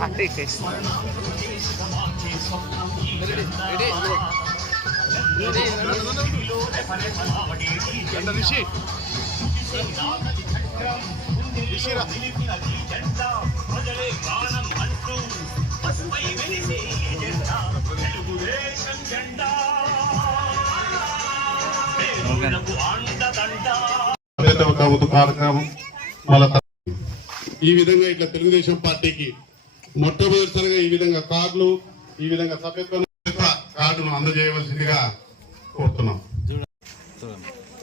ఆశీస్సు రిషి రిషిరా కార్యక్రమం ఈ విధంగా ఇట్లా తెలుగుదేశం పార్టీకి మొట్టమొదటిసారిగా ఈ విధంగా కార్డులు ఈ విధంగా సభ్యత్వం కార్డును అందజేయవలసిందిగా కోరుతున్నాం.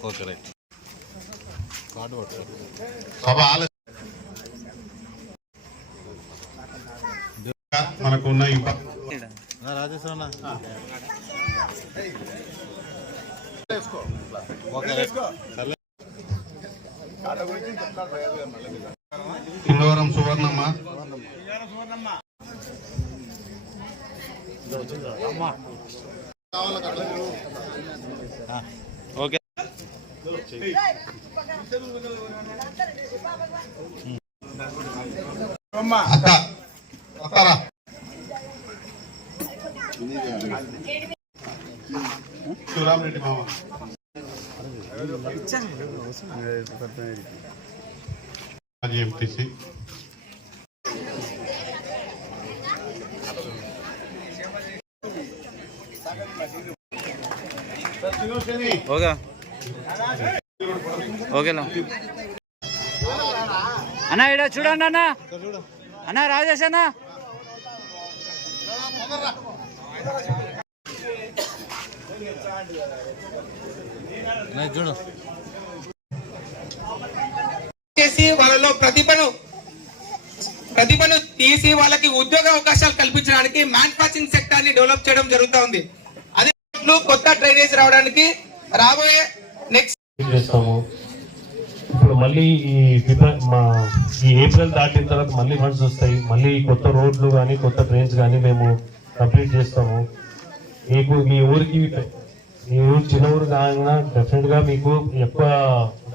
Okay right. సభ ఆలస్యం. మనకు ఉన్న ఈ ప- రాజేశ్వర కిన్నవరం సువర్ణమ్మ. ఓకే. అక్క శివరామరెడ్డి మామ. ఎంపీసీ ఓకే ఓకేలా అన్న ఇక్కడ చూడండి అన్న అన్న రాజేష్ అన్న చూడు తీసి వాళ్ళలో ప్రతిభను ప్రతిభను తీసి వాళ్ళకి ఉద్యోగ అవకాశాలు కల్పించడానికి మ్యానుఫాక్చరింగ్ సెక్టర్ని డెవలప్ చేయడం జరుగుతూ ఉంది. అదే కొత్త డ్రైనేజ్ రావడానికి రాబోయే నెక్స్ట్ చేస్తాము? ఇప్పుడు మళ్ళీ ఈ మా ఈ ఏప్రిల్ దాటిన తర్వాత మళ్ళీ ఫండ్స్ వస్తాయి. మళ్ళీ కొత్త రోడ్లు కానీ కొత్త ట్రైన్స్ కానీ మేము కంప్లీట్ చేస్తాము. మీకు మీ ఊరికి మీ ఊరు చిన్న ఊరు కాగా డెఫినెట్గా మీకు ఎక్కువ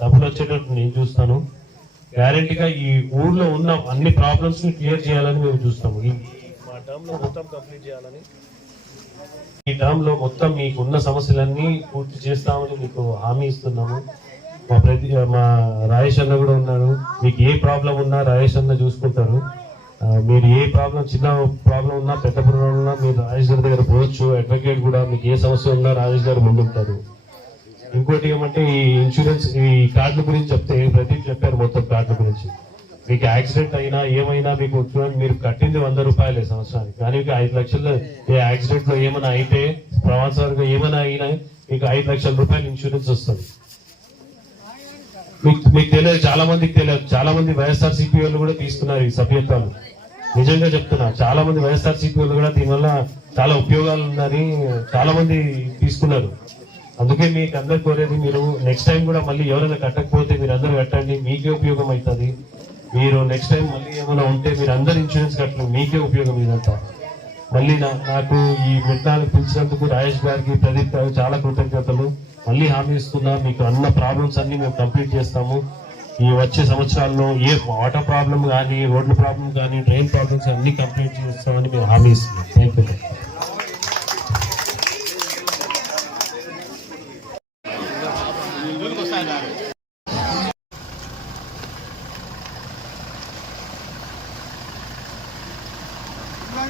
డబ్బులు వచ్చేటట్టు నేను చూస్తాను. గ్యారెంటీగా ఈ ఊర్లో ఉన్న అన్ని ప్రాబ్లమ్స్ని క్లియర్ చేయాలని మేము చూస్తాము. ఈ మా టర్మ్లో మొత్తం కంప్లీట్ చేయాలని. ఈ టర్మ్లో మొత్తం మీకు ఉన్న సమస్యలన్నీ పూర్తి చేస్తామని మీకు హామీ ఇస్తున్నాము. మా ప్రతి మా రాజేష్ అన్న కూడా ఉన్నారు మీకు ఏ ప్రాబ్లం ఉన్నా రాజేష్ అన్న చూసుకుంటారు. మీరు ఏ ప్రాబ్లం చిన్న ప్రాబ్లం ఉన్నా పెద్ద ప్రాబ్లం ఉన్నా మీరు రాజేష్ గారి దగ్గర పోవచ్చు. అడ్వకేట్ కూడా మీకు ఏ సమస్య ఉన్నా రాజేష్ గారు ముందుంటారు. ఇంకోటి ఏమంటే ఈ ఇన్సూరెన్స్ ఈ కార్డుల గురించి చెప్తే ప్రదీప్ చెప్పారు మొత్తం కార్డుల గురించి. మీకు యాక్సిడెంట్ అయినా ఏమైనా మీకు చూడండి మీరు కట్టింది వంద రూపాయలే సంవత్సరానికి. కానీ మీకు ఐదు లక్షలు ఏ యాక్సిడెంట్లో ఏమైనా అయితే ప్రమాదకరంగా ఏమైనా అయినా మీకు ఐదు లక్షల రూపాయలు ఇన్సూరెన్స్ వస్తుంది. మీకు మీకు తెలియదు చాలా మందికి తెలియదు. చాలా మంది వైఎస్ఆర్ సిపి కూడా తీసుకున్నారు ఈ సభ్యత్వాలు. నిజంగా చెప్తున్నా చాలా మంది వైఎస్ఆర్ సిపిఎల్ కూడా దీనివల్ల చాలా ఉపయోగాలు ఉందని చాలా మంది తీసుకున్నారు. అందుకే మీకు అందరు కోరేది మీరు నెక్స్ట్ టైం కూడా మళ్ళీ ఎవరైనా కట్టకపోతే మీరు అందరూ కట్టండి మీకే ఉపయోగం అవుతుంది. మీరు నెక్స్ట్ టైం మళ్ళీ ఏమైనా ఉంటే మీరు అందరు ఇన్సూరెన్స్ కట్టడం మీకే ఉపయోగం ఇదంతా. మళ్ళీ నాకు ఈ మిట్నాలకు పిలిచినందుకు రాజేష్ గారికి ప్రదీప్ గారికి చాలా కృతజ్ఞతలు. మళ్ళీ హామీ ఇస్తున్నా మీకు అన్న ప్రాబ్లమ్స్ అన్ని మేము కంప్లీట్ చేస్తాము. ఈ వచ్చే సంవత్సరాల్లో ఏ వాటర్ ప్రాబ్లం కానీ రోడ్ల ప్రాబ్లం కానీ డ్రైన్ ప్రాబ్లమ్స్ అన్ని కంప్లీట్ చేస్తామని మేము హామీ ఇస్తున్నాం. Thank you